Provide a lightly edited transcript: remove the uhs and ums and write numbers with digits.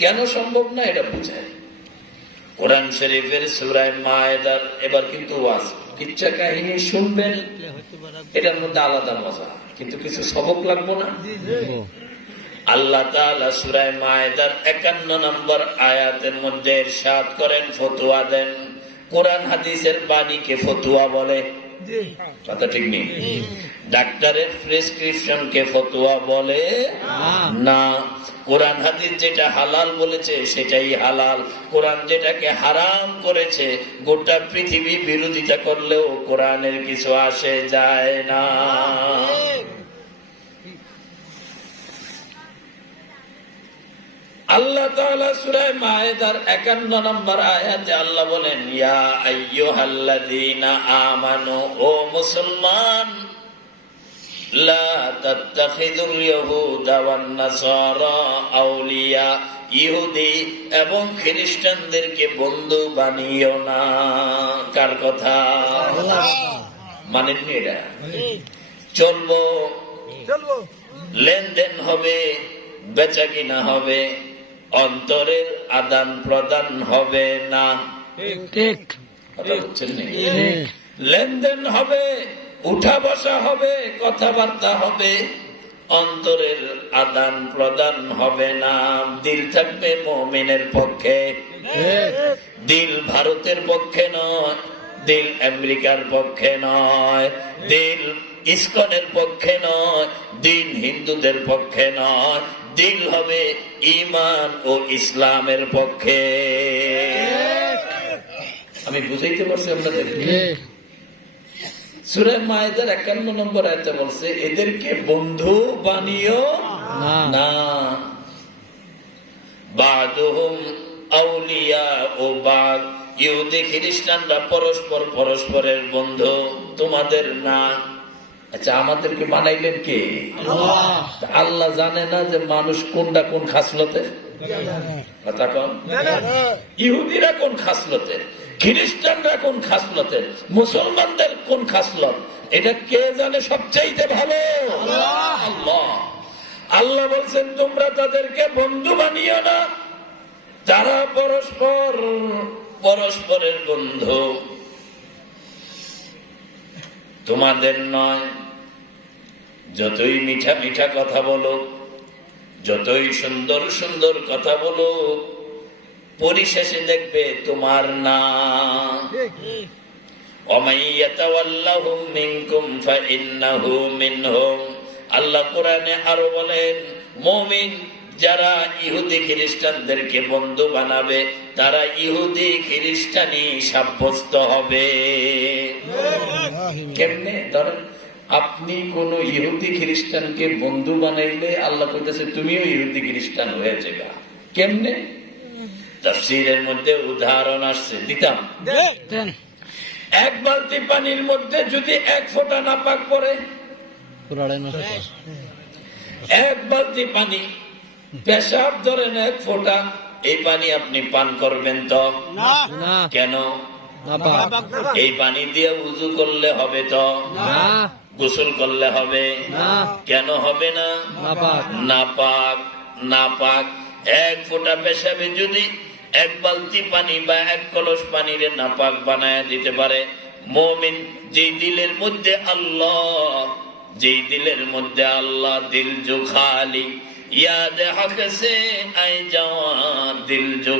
কেন সম্ভব না এটা বুঝায় কোরআন শরীফের সূরা মায়েদার। এবার কিন্তু কিচ্ছা কাহিনী শুনবেন, এটার মধ্যে আলাদা মজা, কিন্তু কিছু সবক লাগবো না। আল্লাহ তাআলা সূরা মায়েদার 51 নম্বর আয়াতের মধ্যে ইরশাদ করেন, ফতোয়া দেন। কোরআন হাদিসের বাণীকে ফতোয়া বলে, কথা ঠিক নেই। ডাক্তারের প্রেসক্রিপশন কে ফতোয়া বলে না। কোরআন হাদিস যেটা হালাল বলেছে সেটাই হালাল, কোরআন যেটাকে হারাম করেছে গোটা পৃথিবী বিরোধিতা করলেও কোরআনের কিছু আসে যায় না। আল্লাহ তাআলা সূরা মায়েদার 51 নম্বর আয়াতে আল্লাহ বলেন, ইয়া আইয়ুহাল্লাযীনা আমানু, ও মুসলমান, লা তাত্তাখিযুল ইয়াহুদা ওয়ান নাসারা আউলিয়া, ইহুদি এবং খ্রিস্টানদেরকে বন্ধু বানিও না। কার কথা? মানেননি? এটা চলবো, লেনদেন হবে, বেচা কিনা হবে, অন্তরের আদান প্রদান হবে না। ঠিক কথা বলছেন? লেনদেন হবে, উঠা বসা হবে, কথাবার্তা হবে, অন্তরের আদান প্রদান হবে না। দিল থাকবে মুমিনের পক্ষে, দিল ভারতের পক্ষে নয়, দিল আমেরিকার পক্ষে নয়, দিল ইসকনের পক্ষে নয়, দিন হিন্দুদের পক্ষে নয়, দিল হবে ঈমান ও ইসলামের পক্ষে। আমি বুঝাইতে পারছি আপনাদের? সূরা মায়েদার 51 নম্বর আয়াতে বলছে, এদেরকে বন্ধু বানিও না। বাদুহুম আউলিয়া ও বাদ, ইহুদি খ্রিস্টানরা পরস্পর পরস্পরের বন্ধু, তোমাদের না। আচ্ছা, আমাদেরকে বানাইলেন কে? আল্লাহ জানে না যে মানুষ কোনটা কোন খাসলতের? কথা কন। ইহুদিরা কোন খাসলতের, খ্রিস্টানরা কোন খাসলতের, মুসলমানদের কোন খাসলত, এটা কে জানে সবচাইতে ভালো? আল্লাহ। আল্লাহ বলছেন, তোমরা তাদেরকে বন্ধু বানিও না, যারা পরস্পর পরস্পরের বন্ধু, তোমাদের নয়। যতই মিঠা মিঠা কথা বলো, যতই সুন্দর সুন্দর কথা বলো, পরিশেষে দেখবে তোমার না। ওয়ামাইয়াতাওয়াল্লাহুম মিনকুম ফাইন্নাহু মিনহুম। আল্লাহ কোরআনে আরো বলেন, মুমিন যারা ইহুদি খ্রিস্টানদেরকে বন্ধু বানাবে, তারা ইহুদি খ্রিস্টানি সাব্যস্ত হবে। কেমনে? ধরেন আপনি কোন ইহুদি খ্রিস্টানকে বন্ধু বানাইলে আল্লাহ কইতেছে তুমিও ইহুদি খ্রিস্টান হয়ে যাবে। কেমনে? তাফসীরের মধ্যে উদাহরণ আসছে, দিতাম। এক বালতি পানির মধ্যে যদি 1 ফোঁটা নাপাক পড়ে, এক বালতি পানি পেশাব ধরেন 1 ফোঁটা, এই পানি আপনি পান করবেন তো? কেন? এই পানি দিয়ে উযু করলে হবে তো? গোসল করলে হবে? কেন হবে না? নাপাক। নাপাক। 1 ফোঁটা পেশাবে যদি 1 বালতি পানি বা 1 কলস পানিরে নাপাক বানায় দিতে পারে, মুমিন যেই দিলের মধ্যে আল্লাহ, যেই দিলের মধ্যে আল্লাহ, দিল জো খালি ইয়াদ হক সে আই যাওয়া, দিল জো